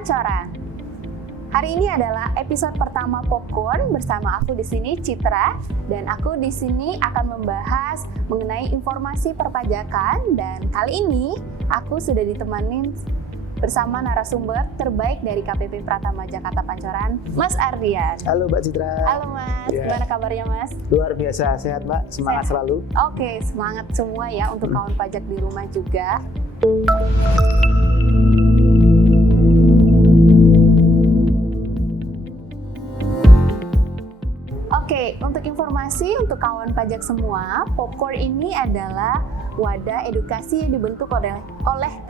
Pancoran. Hari ini adalah episode pertama Popcorn bersama aku di sini Citra, dan aku di sini akan membahas mengenai informasi perpajakan, dan kali ini aku sudah ditemani bersama narasumber terbaik dari KPP Pratama Jakarta Pancoran, Mas Ardian. Halo Mbak Citra. Halo Mas, Gimana kabarnya Mas? Luar biasa, sehat Mbak, semangat selalu. Oke, semangat semua ya untuk kawan pajak di rumah juga. Oke, untuk informasi untuk kawan pajak semua, Popcorn ini adalah wadah edukasi yang dibentuk oleh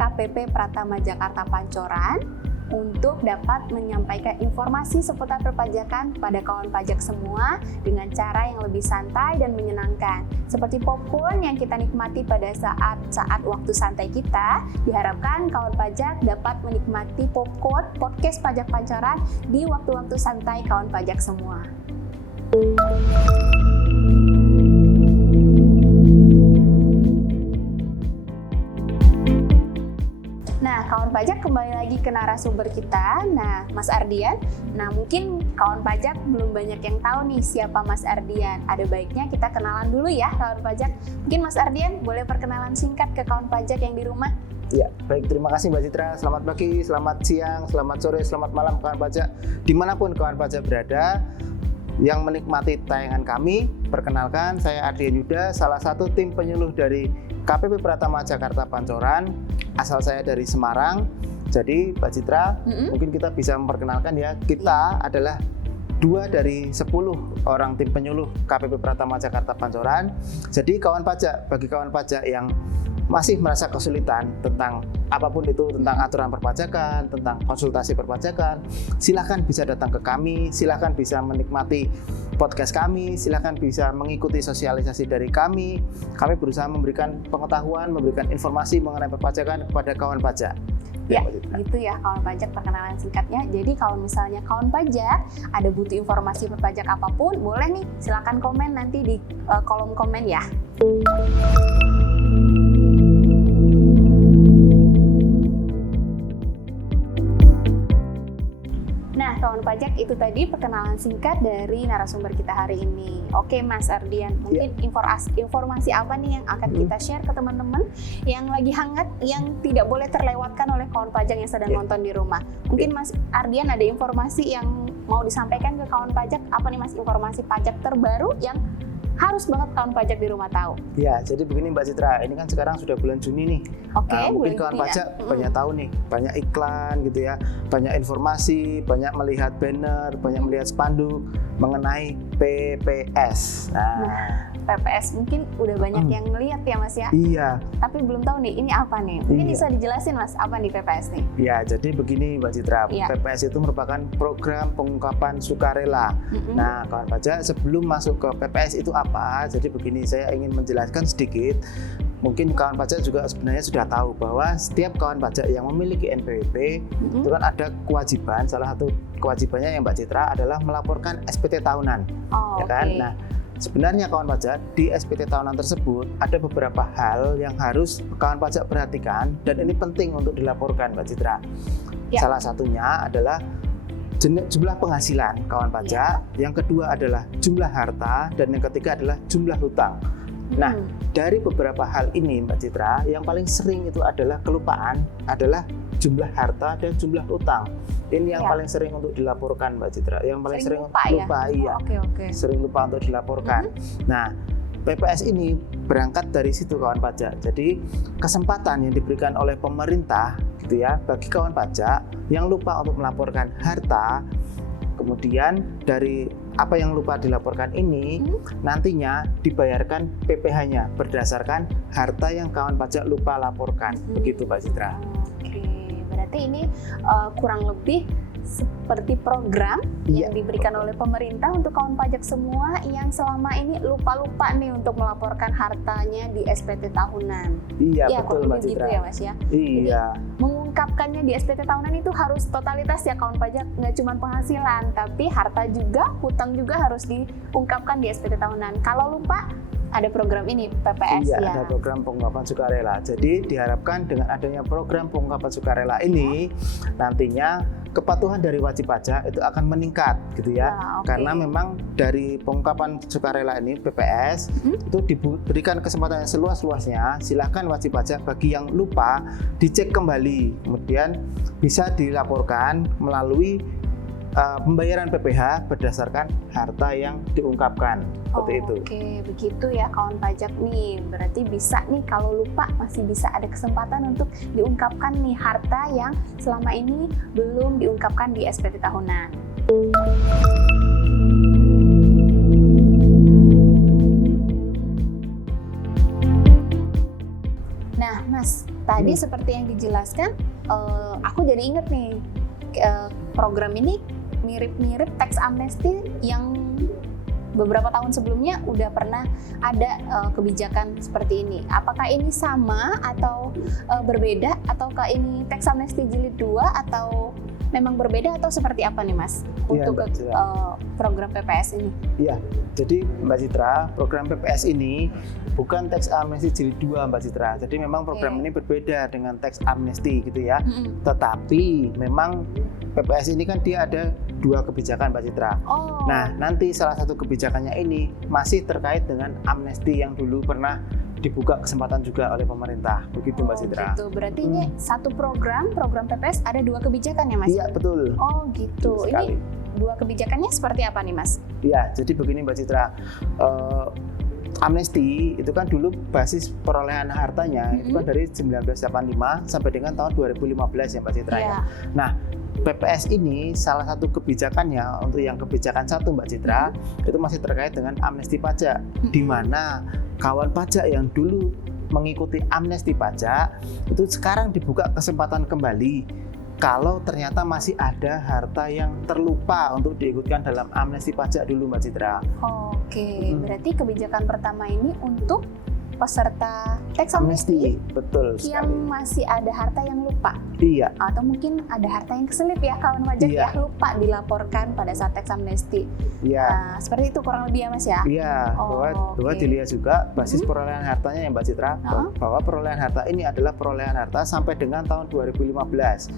KPP Pratama Jakarta Pancoran untuk dapat menyampaikan informasi seputar perpajakan kepada kawan pajak semua dengan cara yang lebih santai dan menyenangkan. Seperti popcorn yang kita nikmati pada saat waktu santai kita, diharapkan kawan pajak dapat menikmati popcorn podcast Pajak Pancoran di waktu-waktu santai kawan pajak semua. Nah, kawan pajak kembali lagi ke narasumber kita. Nah, Mas Ardian. Nah, mungkin kawan pajak belum banyak yang tahu nih siapa Mas Ardian. Ada baiknya kita kenalan dulu ya, kawan pajak. Mungkin Mas Ardian boleh perkenalan singkat ke kawan pajak yang di rumah? Ya, baik, terima kasih Mbak Citra. Selamat pagi, selamat siang, selamat sore, selamat malam kawan pajak. Dimanapun kawan pajak berada yang menikmati tayangan kami, perkenalkan saya Ardian Yuda, salah satu tim penyuluh dari KPP Pratama Jakarta Pancoran. Asal saya dari Semarang. Jadi Mbak Citra, mungkin kita bisa memperkenalkan ya, kita adalah 2 dari 10 orang tim penyuluh KPP Pratama Jakarta Pancoran. Jadi bagi kawan pajak yang masih merasa kesulitan tentang apapun itu, tentang aturan perpajakan, tentang konsultasi perpajakan, silakan bisa datang ke kami, silakan bisa menikmati podcast kami, silakan bisa mengikuti sosialisasi dari kami. Kami berusaha memberikan pengetahuan, memberikan informasi mengenai perpajakan kepada kawan pajak. Ya, gitu ya kawan pajak, perkenalan singkatnya. Jadi kalau misalnya kawan pajak ada butuh informasi perpajak apapun, boleh nih silakan komen nanti di kolom komen ya. Nah, kawan pajak, itu tadi perkenalan singkat dari narasumber kita hari ini. Oke, Mas Ardian, mungkin informasi apa nih yang akan kita share ke teman-teman yang lagi hangat, yang tidak boleh terlewatkan oleh kawan pajak yang sedang nonton di rumah. Mungkin Mas Ardian ada informasi yang mau disampaikan ke kawan pajak, apa nih Mas, informasi pajak terbaru yang harus banget kawan pajak di rumah tahu? Ya, jadi begini Mbak Citra, ini kan sekarang sudah bulan Juni nih. Oke, mungkin kawan pajak banyak tahu nih, banyak iklan gitu ya, banyak informasi, banyak melihat banner, banyak melihat spanduk mengenai PPS. Nah, PPS mungkin udah banyak yang ngelihat ya Mas ya? Iya. Tapi belum tahu nih, ini apa nih? Mungkin bisa dijelasin Mas, apa nih PPS nih? Ya, jadi begini Mbak Citra, PPS itu merupakan program pengungkapan sukarela. Nah, kawan pajak sebelum masuk ke PPS itu apa? Jadi begini, saya ingin menjelaskan sedikit. Mungkin kawan pajak juga sebenarnya sudah tahu bahwa setiap kawan pajak yang memiliki NPWP itu kan ada kewajiban, salah satu kewajibannya yang Mbak Citra adalah melaporkan SPT tahunan. Ya kan? Nah, sebenarnya kawan pajak di SPT tahunan tersebut ada beberapa hal yang harus kawan pajak perhatikan dan ini penting untuk dilaporkan Mbak Citra. Salah satunya adalah jumlah penghasilan kawan pajak, yang kedua adalah jumlah harta, dan yang ketiga adalah jumlah hutang. Nah, dari beberapa hal ini Mbak Citra, yang paling sering itu adalah kelupaan adalah jumlah harta dan jumlah hutang. Ini yang paling sering untuk dilaporkan Mbak Citra. Yang paling sering lupa iya. Sering lupa untuk dilaporkan. Nah, PPS ini berangkat dari situ kawan pajak. Jadi kesempatan yang diberikan oleh pemerintah gitu ya bagi kawan pajak yang lupa untuk melaporkan harta, kemudian dari apa yang lupa dilaporkan ini nantinya dibayarkan PPh-nya berdasarkan harta yang kawan pajak lupa laporkan. Begitu Mbak Citra. Oke, berarti ini kurang lebih seperti program yang diberikan oleh pemerintah untuk kawan pajak semua yang selama ini lupa-lupa nih untuk melaporkan hartanya di SPT tahunan. Iya, betul Mbak Citra. Gitu ya Mas ya. Iya. Jadi, mengungkapkannya di SPT tahunan itu harus totalitas ya kawan pajak, nggak cuma penghasilan, tapi harta juga, hutang juga harus diungkapkan di SPT tahunan. Kalau lupa, ada program ini PPS ya. Ada program pengungkapan sukarela. Jadi diharapkan dengan adanya program pengungkapan sukarela ini nantinya kepatuhan dari wajib pajak itu akan meningkat gitu ya. Karena memang dari pengungkapan sukarela ini PPS itu diberikan kesempatan yang seluas-luasnya. Silakan wajib pajak bagi yang lupa dicek kembali, kemudian bisa dilaporkan melalui pembayaran PPh berdasarkan harta yang diungkapkan. Seperti itu. Oke, begitu ya kawan pajak nih. Berarti bisa nih kalau lupa masih bisa ada kesempatan untuk diungkapkan nih harta yang selama ini belum diungkapkan di SPT tahunan. Nah, Mas, tadi seperti yang dijelaskan, aku jadi inget nih program ini mirip-mirip tax amnesty yang beberapa tahun sebelumnya udah pernah ada kebijakan seperti ini. Apakah ini sama atau berbeda, ataukah ini tax amnesty jilid 2 atau memang berbeda atau seperti apa nih Mas untuk program PPS ini? Iya, jadi Mbak Citra, program PPS ini bukan tax amnesty jilid 2 Mbak Citra. Jadi memang program ini berbeda dengan tax amnesty gitu ya. Tetapi memang PPS ini kan dia ada 2 kebijakan Mbak Citra. Nah, nanti salah satu kebijakannya ini masih terkait dengan amnesti yang dulu pernah dibuka kesempatan juga oleh pemerintah. Begitu Mbak Citra. Gitu. Berarti ini satu program PPS ada 2 kebijakan ya Mas? Iya, betul. Oh gitu. Ini 2 kebijakannya seperti apa nih Mas? Iya, jadi begini Mbak Citra. Amnesti itu kan dulu basis perolehan hartanya itu kan dari 1985 sampai dengan tahun 2015 ya Mbak Citra ya. Nah, PPS ini salah satu kebijakannya untuk yang kebijakan 1 Mbak Citra itu masih terkait dengan amnesti pajak, di mana kawan pajak yang dulu mengikuti amnesti pajak itu sekarang dibuka kesempatan kembali kalau ternyata masih ada harta yang terlupa untuk diikutkan dalam amnesti pajak dulu Mbak Citra. Oke, berarti kebijakan pertama ini untuk peserta tax amnesty, betul yang sekali. masih ada harta yang lupa. Iya. Atau mungkin ada harta yang keselip ya kawan pajak ya, lupa dilaporkan pada saat tax amnesty. Iya. Nah, seperti itu kurang lebih ya Mas ya? Iya, bahwa dilihat juga basis perolehan hartanya ya Mbak Citra, bahwa perolehan harta ini adalah perolehan harta sampai dengan tahun 2015.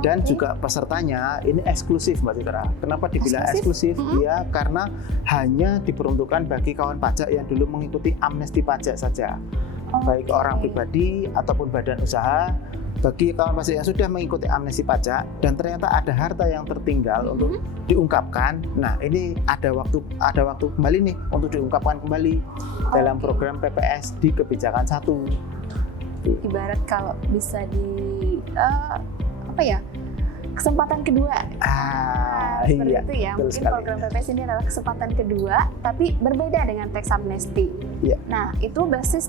Dan juga pesertanya ini eksklusif Mbak Citra. Kenapa dibilang eksklusif? Ya, karena hanya diperuntukkan bagi kawan pajak yang dulu mengikuti amnesti pajak saja. Baik orang pribadi ataupun badan usaha. Bagi kawan pajak yang sudah mengikuti amnesti pajak dan ternyata ada harta yang tertinggal untuk diungkapkan, nah ini ada waktu kembali nih untuk diungkapkan kembali dalam program PPS di kebijakan 1. Ibarat kalau bisa di kesempatan kedua. Seperti itu ya. Mungkin program PPS ini adalah kesempatan kedua, tapi berbeda dengan tax amnesty. Nah, itu basis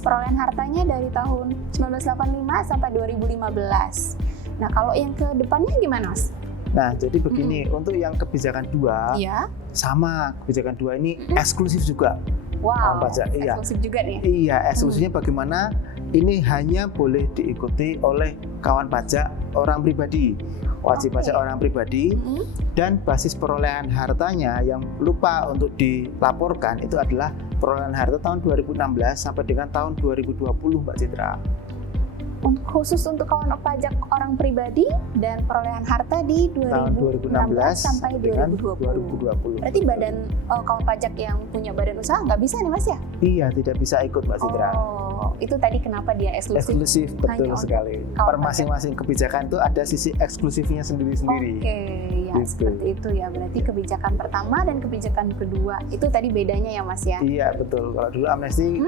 perolehan hartanya dari tahun 1985 sampai 2015. Nah, kalau yang ke depannya gimana, Mas? Nah, jadi begini, untuk yang kebijakan 2, sama kebijakan 2 ini eksklusif juga. Wow, eksklusif juga nih. Iya, eksklusifnya bagaimana? Ini hanya boleh diikuti oleh kawan pajak orang pribadi, wajib pajak orang pribadi, dan basis perolehan hartanya yang lupa untuk dilaporkan itu adalah perolehan harta tahun 2016 sampai dengan tahun 2020 Mbak Citra. Khusus untuk kawan pajak orang pribadi dan perolehan harta di 2016 sampai 2020. Berarti badan kawan pajak yang punya badan usaha nggak bisa nih Mas ya? Iya, tidak bisa ikut Mbak Citra. Itu tadi kenapa dia eksklusif? Eksklusif, betul sekali. Per masing-masing kebijakan itu ada sisi eksklusifnya sendiri-sendiri. Oke, ya gitu. Seperti itu ya. Berarti kebijakan pertama dan kebijakan kedua itu tadi bedanya ya Mas ya? Iya, betul. Kalau dulu amnesti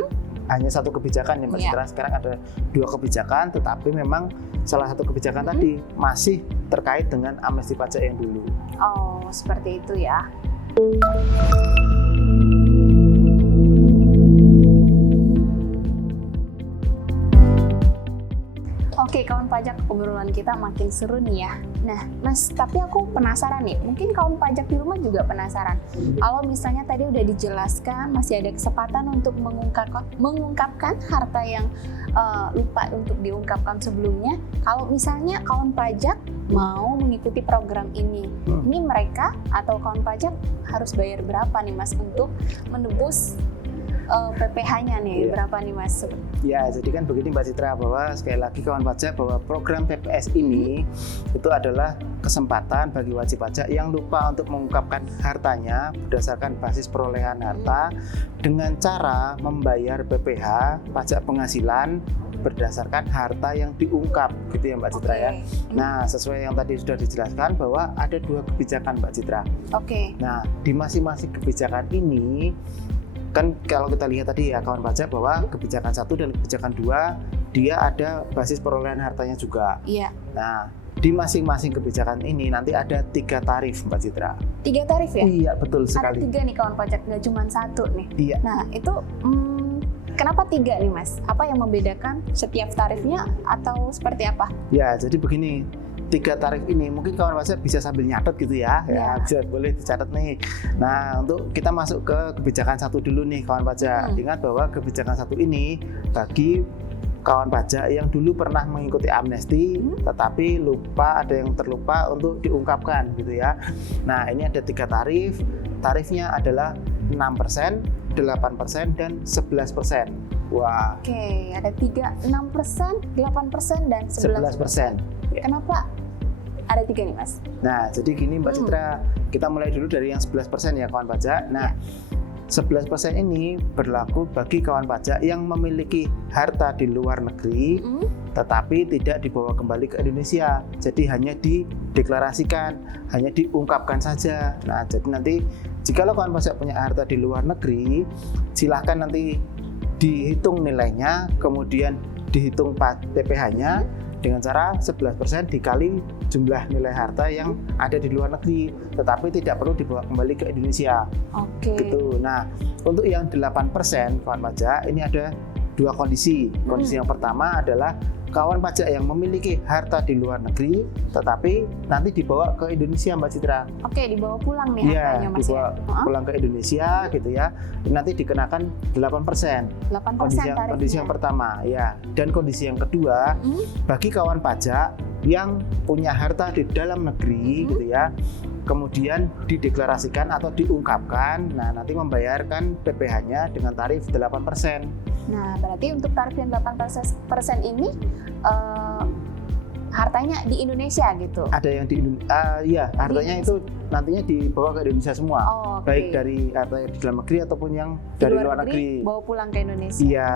hanya 1 kebijakan ya Mbak Citra, sekarang ada 2 kebijakan, tetapi memang salah satu kebijakan tadi masih terkait dengan amnesti pajak yang dulu. Oh, seperti itu ya. Oke, kawan pajak, obrolan kita makin seru nih ya. Nah, Mas, tapi aku penasaran nih. Mungkin kawan pajak di rumah juga penasaran. Kalau misalnya tadi udah dijelaskan, masih ada kesempatan untuk mengungkapkan harta yang lupa untuk diungkapkan sebelumnya. Kalau misalnya kawan pajak mau mengikuti program ini mereka atau kawan pajak harus bayar berapa nih Mas untuk menebus PPh-nya nih, berapa nih Mas? Ya, jadi kan begini Mbak Citra, bahwa sekali lagi kawan pajak, bahwa program PPS ini itu adalah kesempatan bagi wajib pajak yang lupa untuk mengungkapkan hartanya berdasarkan basis perolehan harta dengan cara membayar PPh, pajak penghasilan, berdasarkan harta yang diungkap, gitu ya Mbak Citra ya. Nah, sesuai yang tadi sudah dijelaskan bahwa ada 2 kebijakan Mbak Citra. Nah, di masing-masing kebijakan ini kan kalau kita lihat tadi ya kawan pajak, bahwa kebijakan 1 dan kebijakan 2 dia ada basis perolehan hartanya juga. Nah, di masing-masing kebijakan ini nanti ada 3 tarif Mbak Citra. 3 tarif ya? Iya, betul sekali. Ada 3 nih kawan pajak, nggak cuma 1 nih. Iya. Nah, itu kenapa 3 nih Mas? Apa yang membedakan setiap tarifnya atau seperti apa? Ya, jadi begini. 3 tarif ini mungkin kawan pajak bisa sambil nyatet gitu ya. Ya, bisa, boleh dicatat nih. Nah, untuk kita masuk ke kebijakan 1 dulu nih kawan pajak. Ingat bahwa kebijakan 1 ini bagi kawan pajak yang dulu pernah mengikuti amnesti tetapi lupa, ada yang terlupa untuk diungkapkan gitu ya. Nah, ini ada 3 tarif. Tarifnya adalah 6%, 8% dan 11%. Wah. Oke, ada 3, 6%, 8% dan 11%. Kenapa ada 3 nih Mas? Nah, jadi gini Mbak Citra, kita mulai dulu dari yang 11% ya kawan pajak. Nah, 11% ini berlaku bagi kawan pajak yang memiliki harta di luar negeri tetapi tidak dibawa kembali ke Indonesia. Jadi hanya dideklarasikan, hanya diungkapkan saja. Nah, jadi nanti jika kawan pajak punya harta di luar negeri, silahkan nanti dihitung nilainya, kemudian dihitung PPh-nya dengan cara 11% dikali jumlah nilai harta yang ada di luar negeri, tetapi tidak perlu dibawa kembali ke Indonesia. Gitu. Nah, untuk yang 8% kawan pajak ini ada 2 kondisi. Kondisi yang pertama adalah kawan pajak yang memiliki harta di luar negeri tetapi nanti dibawa ke Indonesia Mbak Citra. Dibawa pulang nih hartanya Mas dibawa pulang ke Indonesia gitu ya. Nanti dikenakan 8%. 8% kondisi yang pertama ya. Dan kondisi yang kedua, bagi kawan pajak yang punya harta di dalam negeri gitu ya, kemudian dideklarasikan atau diungkapkan, nah nanti membayarkan PPh-nya dengan tarif 8%. Nah, berarti untuk tarif yang 8% ini hartanya di Indonesia gitu? Ada yang di Indonesia, hartanya itu nantinya dibawa ke Indonesia semua. Baik dari harta yang di dalam negeri ataupun yang dari luar negeri. Bawa pulang ke Indonesia. Iya.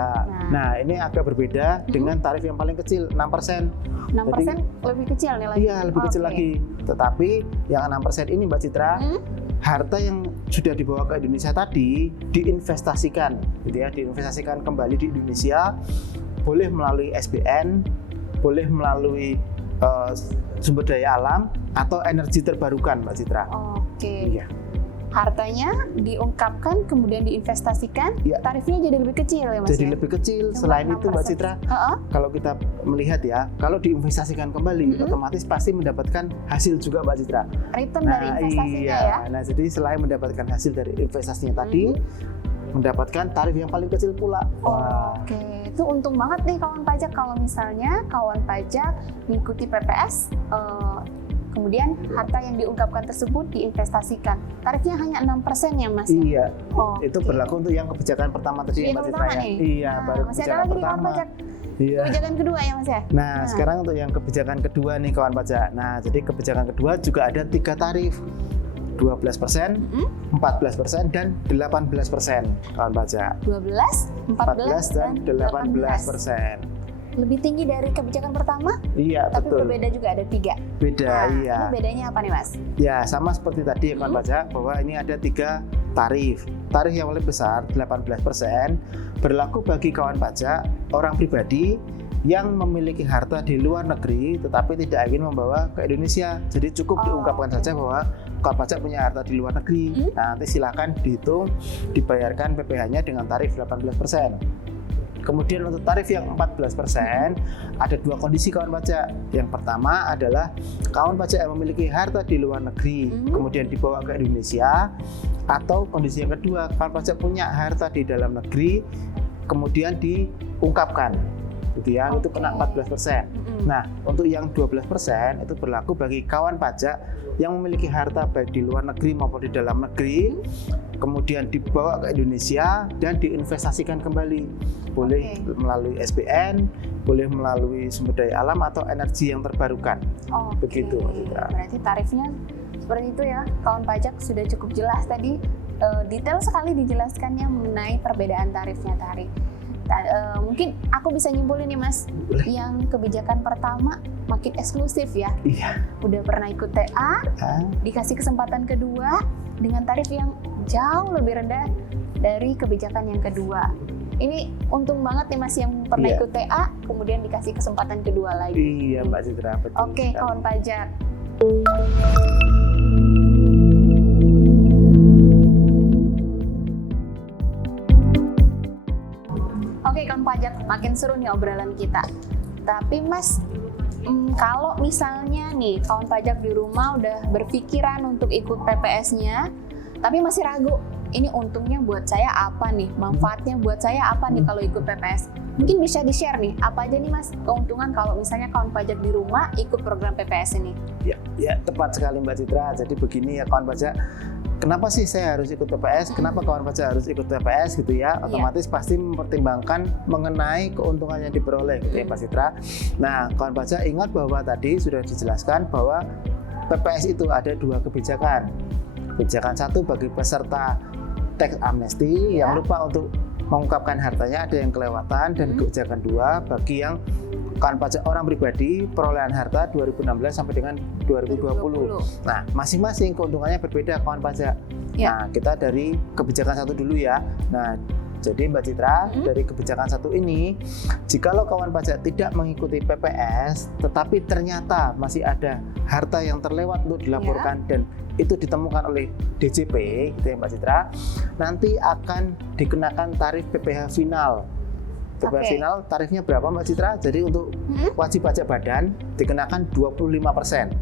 Nah, ini agak berbeda dengan tarif yang paling kecil, 6%. 6% jadi, lebih kecil nih lagi? Iya, lebih kecil lagi. Tetapi yang 6% ini Mbak Citra, harta yang sudah dibawa ke Indonesia tadi diinvestasikan, gitu ya, diinvestasikan kembali di Indonesia, boleh melalui SBN, boleh melalui sumber daya alam atau energi terbarukan, Mbak Citra. Iya. Hartanya diungkapkan kemudian diinvestasikan, tarifnya jadi lebih kecil ya Mas? Jadi lebih kecil. Selain itu Mbak Citra, kalau kita melihat ya, kalau diinvestasikan kembali, otomatis pasti mendapatkan hasil juga Mbak Citra. Return dari investasinya ya? Nah, jadi selain mendapatkan hasil dari investasinya tadi, mendapatkan tarif yang paling kecil pula. Itu untung banget nih kawan pajak kalau misalnya kawan pajak mengikuti PPS, kemudian harta yang diungkapkan tersebut diinvestasikan. Tarifnya hanya 6% ya Mas? Iya, itu berlaku untuk yang kebijakan pertama tadi Mbak Citra ya. Iya, baru masih kebijakan ada lagi pertama. Kawan pajak. Kebijakan kedua ya Mas ya? Nah, sekarang untuk yang kebijakan kedua nih kawan pajak. Nah, jadi kebijakan kedua juga ada 3 tarif. 12%, 14% dan 18% kawan pajak. 12, 14 dan 18%. Lebih tinggi dari kebijakan pertama? Iya, tapi betul. berbeda juga, ada 3. Beda, iya. Ini bedanya apa nih Mas? Ya, sama seperti tadi ya kawan pajak, bahwa ini ada 3 tarif. Tarif yang paling besar 18% berlaku bagi kawan pajak orang pribadi yang memiliki harta di luar negeri tetapi tidak ingin membawa ke Indonesia. Jadi cukup diungkapkan saja bahwa kawan pajak punya harta di luar negeri. Nah, nanti silakan dihitung, dibayarkan PPh-nya dengan tarif 18%. Kemudian untuk tarif yang 14% ada 2 kondisi kawan pajak. Yang pertama adalah kawan pajak yang memiliki harta di luar negeri kemudian dibawa ke Indonesia, atau kondisi yang kedua kawan pajak punya harta di dalam negeri kemudian diungkapkan. gitu ya, itu kena 14%. Nah, untuk yang 12% itu berlaku bagi kawan pajak yang memiliki harta baik di luar negeri maupun di dalam negeri, kemudian dibawa ke Indonesia dan diinvestasikan kembali. Boleh melalui SBN, boleh melalui sumber daya alam atau energi yang terbarukan. Begitu. Berarti tarifnya seperti itu ya, kawan pajak sudah cukup jelas tadi, detail sekali dijelaskannya mengenai perbedaan tarifnya tadi. Mungkin aku bisa nyimpulin nih Mas, yang kebijakan pertama makin eksklusif ya. Iya. Udah pernah ikut TA, dikasih kesempatan kedua dengan tarif yang jauh lebih rendah dari kebijakan yang kedua. Ini untung banget nih Mas yang pernah ikut TA, kemudian dikasih kesempatan kedua lagi. Iya Mbak Citra, betul. Oke, kawan pajak. Oke, kawan pajak, makin seru nih obrolan kita. Tapi Mas, kalau misalnya nih kawan pajak di rumah udah berpikiran untuk ikut PPS-nya, tapi masih ragu, ini untungnya buat saya apa nih, manfaatnya buat saya apa nih kalau ikut PPS? Mungkin bisa di-share nih, apa aja nih Mas keuntungan kalau misalnya kawan pajak di rumah ikut program PPS ini? Ya, tepat sekali Mbak Citra. Jadi begini ya kawan pajak, kenapa sih saya harus ikut PPS? Kenapa kawan pajak harus ikut PPS gitu ya? Otomatis pasti mempertimbangkan mengenai keuntungan yang diperoleh gitu ya Mbak Citra. Nah, kawan pajak ingat bahwa tadi sudah dijelaskan bahwa PPS itu ada dua kebijakan. Kebijakan satu bagi peserta tax amnesty yang lupa untuk mengungkapkan hartanya ada yang kelewatan, dan kebijakan dua bagi yang kawan pajak orang pribadi perolehan harta 2016 sampai dengan 2020. Nah, masing-masing keuntungannya berbeda kawan pajak. Nah, kita dari kebijakan satu dulu ya. Nah, jadi Mbak Citra, dari kebijakan satu ini, jikalau kawan pajak tidak mengikuti PPS, tetapi ternyata masih ada harta yang terlewat untuk dilaporkan dan itu ditemukan oleh DJP, gitu ya Mbak Citra, nanti akan dikenakan tarif PPh final. PPh final tarifnya berapa Mbak Citra? Jadi untuk wajib pajak badan dikenakan 25%.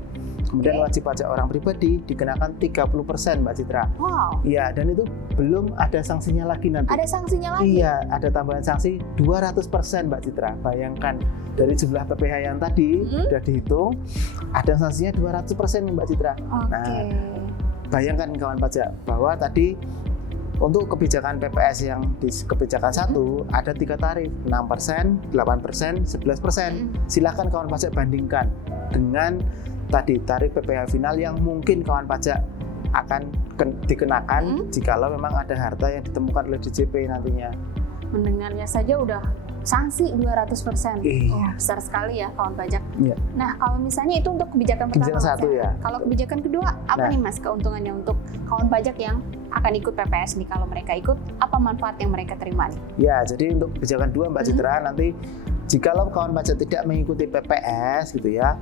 Kemudian wajib pajak orang pribadi dikenakan 30% Mbak Citra. Wow. Iya, dan itu belum ada sanksinya lagi nanti. Ada sanksinya lagi? Iya, ada tambahan sanksi 200% Mbak Citra. Bayangkan dari jumlah PPh yang tadi sudah dihitung, ada sanksinya 200% Mbak Citra. Nah, bayangkan kawan pajak bahwa tadi untuk kebijakan PPS yang di kebijakan satu ada 3 tarif, 6%, 8%, 11%. Silakan kawan pajak bandingkan dengan tadi tarif PPh final yang mungkin kawan pajak akan dikenakan jikalau memang ada harta yang ditemukan oleh DJP nantinya. Mendengarnya saja udah sanksi 200%. Besar sekali ya kawan pajak. Nah, kalau misalnya itu untuk kebijakan pertama. Kebijakan satu ya. Kalau kebijakan kedua, apa nih Mas keuntungannya untuk kawan pajak yang akan ikut PPS nih? Kalau mereka ikut, apa manfaat yang mereka terima nih? Ya, jadi untuk kebijakan 2 Mbak Citra, nanti jikalau kawan pajak tidak mengikuti PPS gitu ya,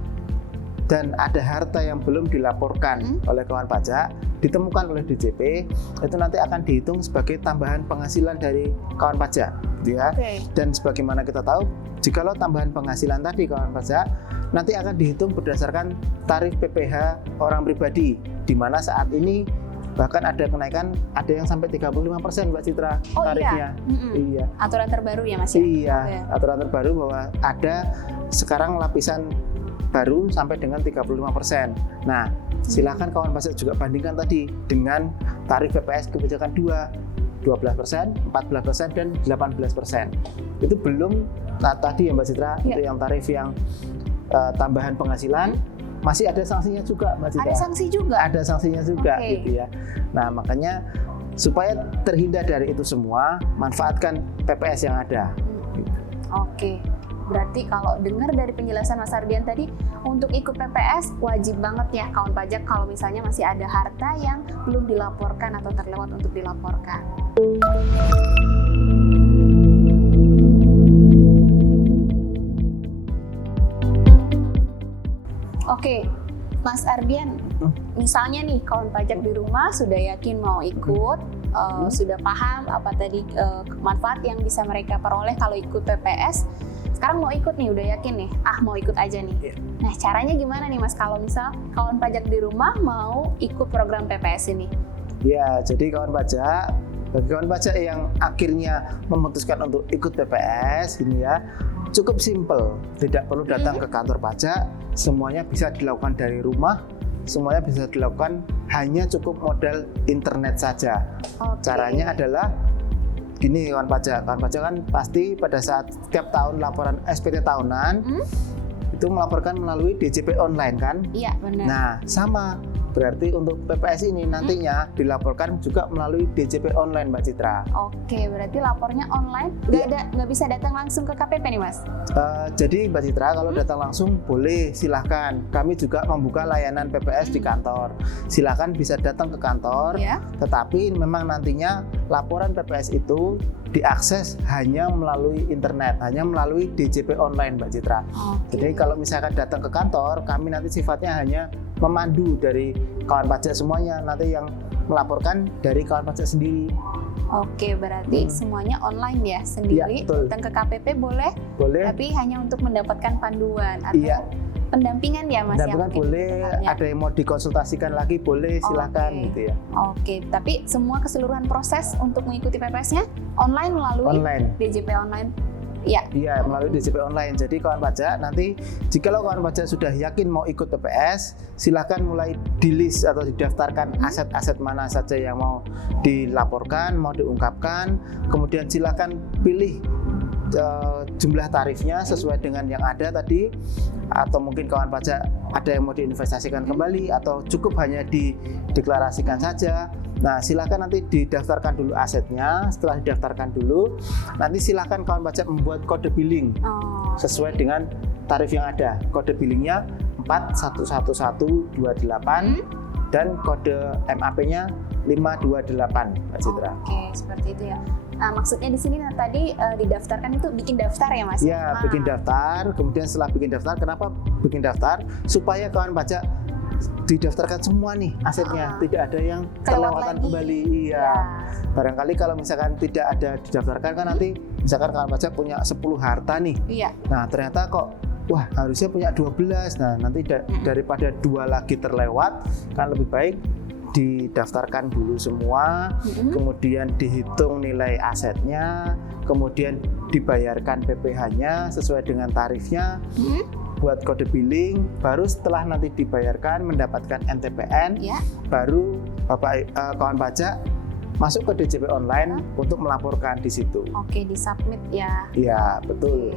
dan ada harta yang belum dilaporkan oleh kawan pajak, ditemukan oleh DJP, itu nanti akan dihitung sebagai tambahan penghasilan dari kawan pajak, gitu ya. Dan sebagaimana kita tahu, jikalau tambahan penghasilan tadi kawan pajak, nanti akan dihitung berdasarkan tarif PPh orang pribadi, di mana saat ini bahkan ada kenaikan, ada yang sampai 35% Mbak Citra tarifnya. Iya. Aturan terbaru ya Mas ya? Iya, aturan terbaru bahwa ada sekarang lapisan baru sampai dengan 35%. Nah, silakan kawan pajak juga bandingkan tadi dengan tarif PPS kebijakan 2, 12%, 14%, dan 18%. Itu belum tadi ya Mbak Citra, itu yang tarif yang tambahan penghasilan, masih ada sanksinya juga Mbak Citra. Ada sanksi juga? Ada sanksinya juga gitu ya. Nah, makanya supaya terhindar dari itu semua, manfaatkan PPS yang ada. Berarti kalau dengar dari penjelasan Mas Ardian tadi, untuk ikut PPS wajib banget ya kawan pajak kalau misalnya masih ada harta yang belum dilaporkan atau terlewat untuk dilaporkan. Oke, Mas Ardian, misalnya nih kawan pajak di rumah sudah yakin mau ikut, sudah paham apa tadi manfaat yang bisa mereka peroleh kalau ikut PPS. Sekarang mau ikut nih, udah yakin nih, mau ikut aja nih. Nah, caranya gimana nih Mas kalau misal kawan pajak di rumah mau ikut program PPS ini? Ya, jadi kawan pajak, bagi kawan pajak yang akhirnya memutuskan untuk ikut PPS ini ya, cukup simpel, tidak perlu datang ke kantor pajak, semuanya bisa dilakukan dari rumah, semuanya bisa dilakukan hanya cukup modal internet saja. Caranya adalah gini kawan pajak kan pasti pada saat setiap tahun laporan SPT tahunan itu melaporkan melalui DJP online kan? Iya benar. Nah sama. Berarti untuk PPS ini nantinya dilaporkan juga melalui DJP online Mbak Citra. Oke, berarti lapornya online, nggak bisa datang langsung ke KPP nih Mas? Jadi Mbak Citra kalau datang langsung boleh, silahkan. Kami juga membuka layanan PPS di kantor. Silahkan bisa datang ke kantor, tetapi memang nantinya laporan PPS itu diakses hanya melalui internet, hanya melalui DJP online Mbak Citra. Jadi kalau misalkan datang ke kantor, kami nanti sifatnya hanya memandu dari kawan pajak semuanya, nanti yang melaporkan dari kawan pajak sendiri. Oke, berarti semuanya online ya sendiri. Datang ke KPP boleh, tapi hanya untuk mendapatkan panduan atau pendampingan ya Mas? Pendampingan boleh, ada yang mau dikonsultasikan lagi boleh, silakan gitu ya. Oke, tapi semua keseluruhan proses untuk mengikuti PPS-nya online melalui DJP online. Iya, melalui DJP online. Jadi kawan pajak nanti jikalau kawan pajak sudah yakin mau ikut PPS, silakan mulai di list atau didaftarkan aset-aset mana saja yang mau dilaporkan, mau diungkapkan. Kemudian silakan pilih jumlah tarifnya sesuai dengan yang ada tadi, atau mungkin kawan pajak ada yang mau diinvestasikan kembali atau cukup hanya dideklarasikan saja. Nah, silakan nanti didaftarkan dulu asetnya. Setelah didaftarkan dulu, nanti silakan kawan pajak membuat kode billing sesuai dengan tarif yang ada. Kode billingnya 411128 dan kode MAP-nya 528, Mbak Citra. Oke, seperti itu ya. Nah, maksudnya di sini tadi didaftarkan itu bikin daftar ya Mas? Ya, bikin daftar. Kemudian setelah bikin daftar, kenapa bikin daftar? Supaya kawan pajak didaftarkan semua nih asetnya, tidak ada yang terlewatkan kembali. Iya. Barangkali kalau misalkan tidak ada didaftarkan kan nanti misalkan kawan pajak punya 10 harta nih. Nah, ternyata kok wah harusnya punya 12. Nah, nanti daripada 2 lagi terlewat, kan lebih baik didaftarkan dulu semua, kemudian dihitung nilai asetnya, kemudian dibayarkan PPh-nya sesuai dengan tarifnya, buat kode billing, baru setelah nanti dibayarkan mendapatkan NTPN, baru kawan pajak masuk ke DJP online untuk melaporkan di situ. Oke, disubmit ya. Iya, betul.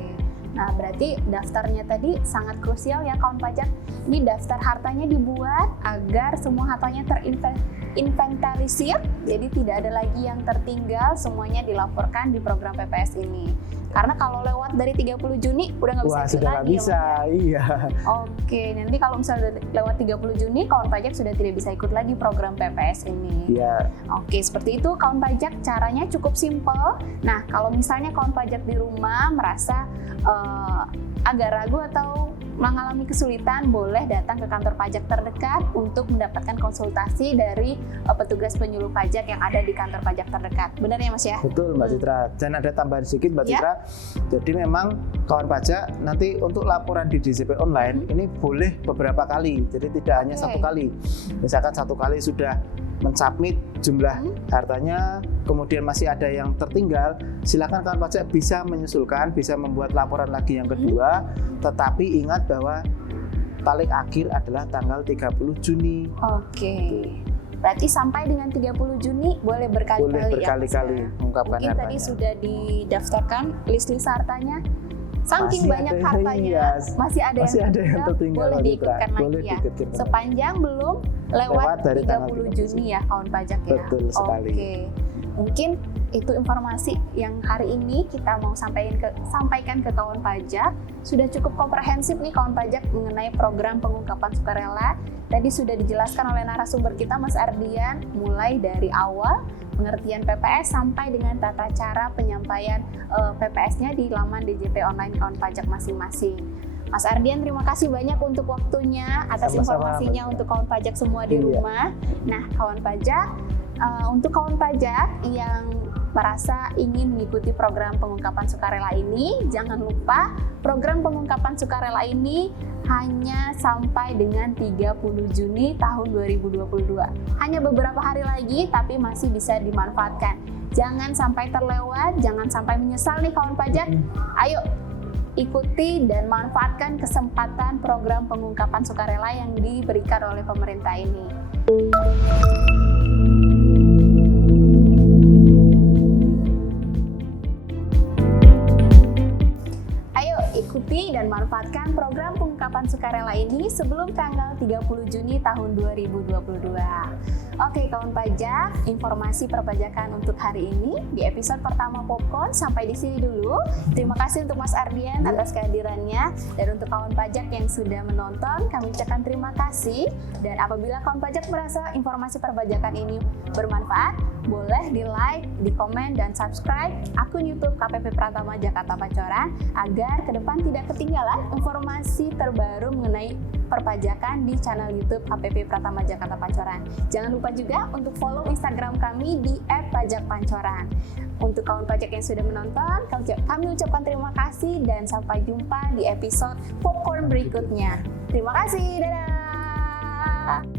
Nah, berarti daftarnya tadi sangat krusial ya kawan pajak. Ini daftar hartanya dibuat agar semua hartanya terinventarisir, jadi tidak ada lagi yang tertinggal, semuanya dilaporkan di program PPS ini. Karena kalau lewat dari 30 Juni udah nggak bisa sudah nggak bisa, iya. Oke, nanti kalau misalnya lewat 30 Juni kawan pajak sudah tidak bisa ikut lagi program PPS ini. Iya. Oke, seperti itu kawan pajak, caranya cukup simpel. Nah, kalau misalnya kawan pajak di rumah merasa agak ragu atau mengalami kesulitan, boleh datang ke kantor pajak terdekat untuk mendapatkan konsultasi dari petugas penyuluh pajak yang ada di kantor pajak terdekat. Benar ya Mas ya? Betul Mbak Citra. Dan ada tambahan sedikit Mbak Citra. Jadi memang kawan pajak nanti untuk laporan di DJP online ini boleh beberapa kali. Jadi tidak hanya satu kali. Misalkan satu kali sudah mensubmit jumlah hartanya, kemudian masih ada yang tertinggal, silakan kawan pajak bisa menyusulkan, bisa membuat laporan lagi yang kedua, tetapi ingat bahwa paling akhir adalah tanggal 30 Juni. Oke. Berarti sampai dengan 30 Juni boleh berkali-kali. Boleh berkali-kali mengungkapkan hartanya. Mungkin tadi sudah didaftarkan list-list hartanya. Saking banyak hartanya, masih ada yang tertinggal, boleh diikutkan lagi ya. Sepanjang belum lewat dari 30 Juni ya kawan pajak ya. Betul sekali. Oke. Mungkin itu informasi yang hari ini kita mau sampaikan ke kawan pajak. Sudah cukup komprehensif nih kawan pajak mengenai program pengungkapan sukarela. Tadi sudah dijelaskan oleh narasumber kita Mas Ardian, mulai dari awal pengertian PPS sampai dengan tata cara penyampaian PPS-nya di laman DJP online kawan pajak masing-masing. Mas Ardian, terima kasih banyak untuk waktunya atas informasinya untuk kawan pajak semua di rumah. Nah, kawan pajak, untuk kawan pajak yang merasa ingin mengikuti program pengungkapan sukarela ini, jangan lupa program pengungkapan sukarela ini hanya sampai dengan 30 Juni tahun 2022. Hanya beberapa hari lagi, tapi masih bisa dimanfaatkan. Jangan sampai terlewat, jangan sampai menyesal nih kawan pajak. Ayo ikuti dan manfaatkan kesempatan program pengungkapan sukarela yang diberikan oleh pemerintah ini. Ikuti dan manfaatkan program pengungkapan sukarela ini sebelum tanggal 30 Juni tahun 2022. Oke kawan pajak, informasi perpajakan untuk hari ini di episode pertama Popcorn sampai di sini dulu. Terima kasih untuk Mas Ardian atas kehadirannya, dan untuk kawan pajak yang sudah menonton kami ucapkan terima kasih. Dan apabila kawan pajak merasa informasi perpajakan ini bermanfaat, boleh di like, di komen, dan subscribe akun YouTube KPP Pratama Jakarta Pancoran agar ke depan tidak ketinggalan informasi terbaru mengenai perpajakan di channel YouTube KPP Pratama Jakarta Pancoran. Jangan lupa juga untuk follow Instagram kami di @pajakpancoran. Untuk kawan pajak yang sudah menonton, kami ucapkan terima kasih dan sampai jumpa di episode Popcorn berikutnya. Terima kasih, dadah!